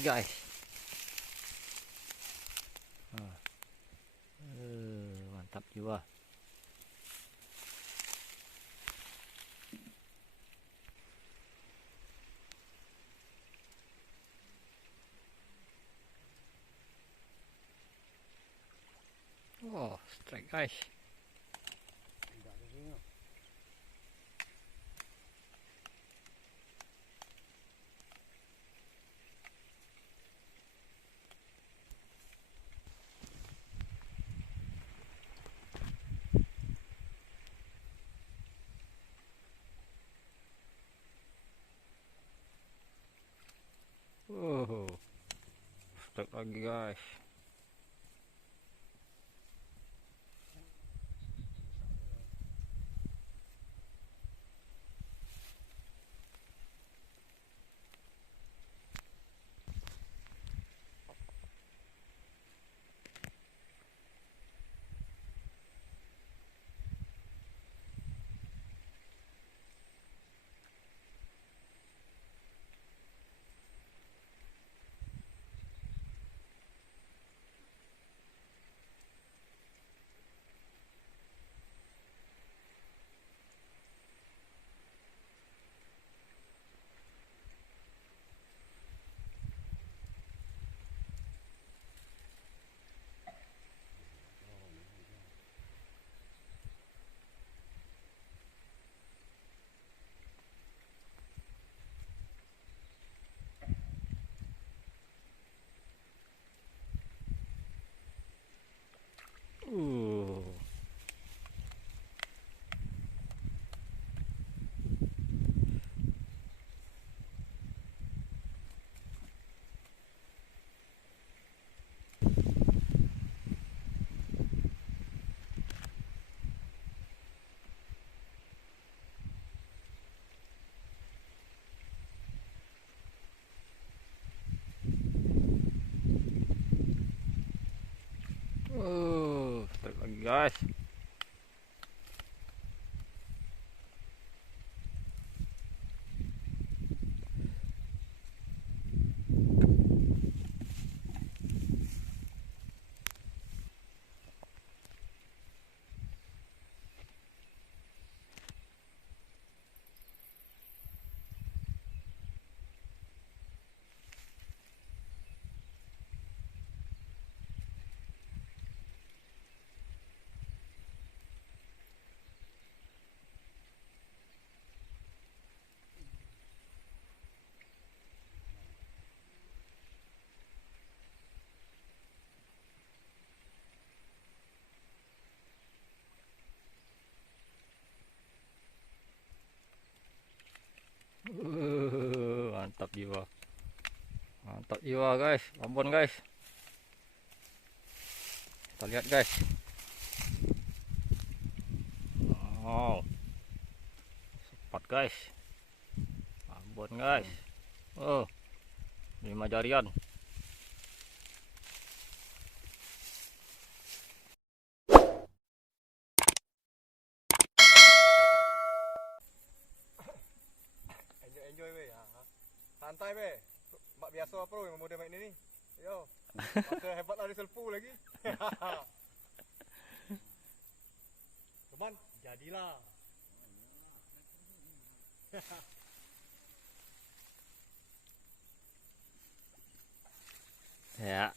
guys. Mantap jiwa. Oh, strike guys. Oh, strike lagi guys. Uh. Strike lagi guys. Mantap jiwa. Mantap jiwa guys. Ambon guys. Kita lihat guys. Oh. Cepat guys. Ambon guys. Oh. 5 jarian. Enjoy weh. Santai weh. Mak biasa pro yang muda main ini. Yo. Masa hebat lari selfu lagi. Teman, jadilah. Ya.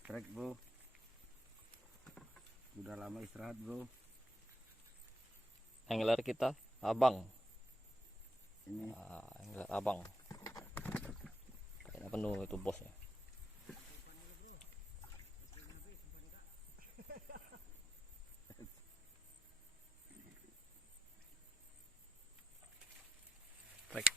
Strike bro. Udah lama istirahat bro. Angler kita abang. Ini Angler abang. Kayaknya penuh itu bosnya. Strike.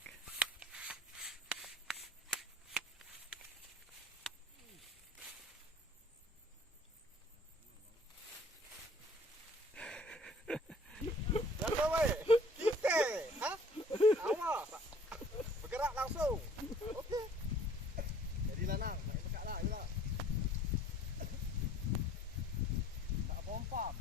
Jatuh weh. Kita. Ha? Awas. Bergerak langsung. Okey. Jadi lanang, nak dekat lah juga. Tak pom-pom.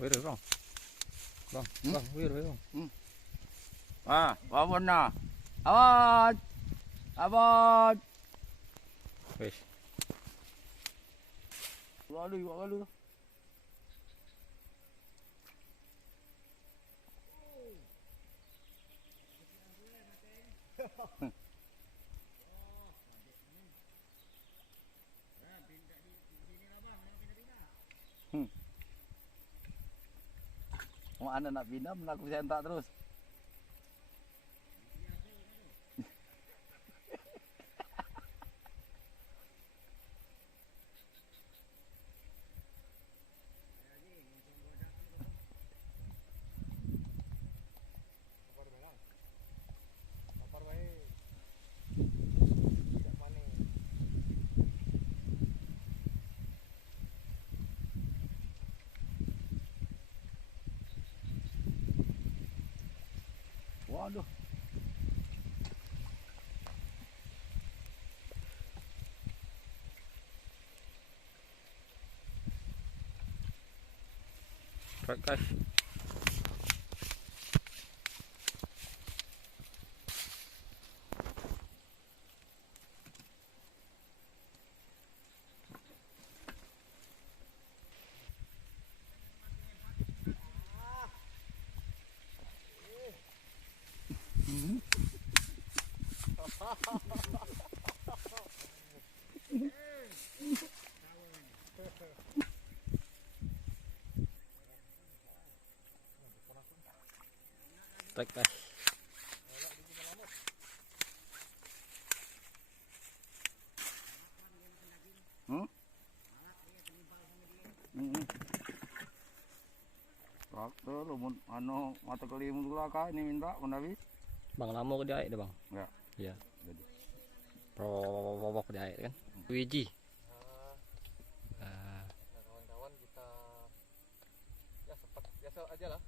Wir bang. Bang, bang, wir bang. Ah, babon na. Abot. Abot. Wis. Walu. Mana nak pindah, aku sentak terus. Lapar benar. Lapar baik. Tidak manis. Waduh. Baik guys. Baik guys. Traktor, lumun anu mata kelimun dulu kah ini minta menawi. Bang lama ke dia deh bang. Ya. Iya. Jadi. Pro dia kan. Wiji. Nah, kawan-kawan kita ya sempat biasa aja lah.